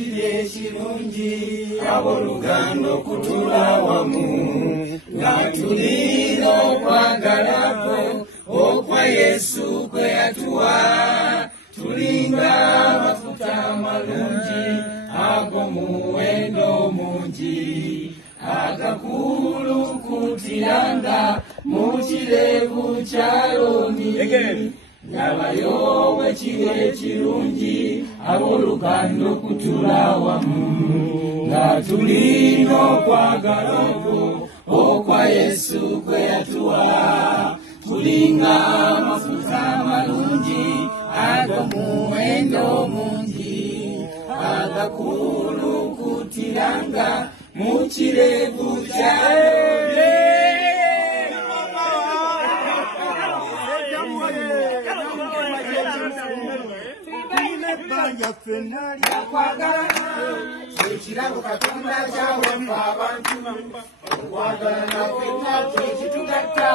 kiri ekirungi abooluganda okutula wamu nga tulina okwagalako okwa Yesu kwe yatuwa tulinga amafuta amalungi ag'omuwendo mungi agakulukutiranga mu kirevu kya Alooni ndabayo bwe kiri ekirungi abooluganda okutula wamu nga tulina okwagala okwa Yesu kwe yatuwa tulinga amafuta amalungi ag'omuwendo mungi agakulukutiranga mu kirevu kya ekirabo Katonda kyawemba abantu okwagalana fenna kye kitugatta.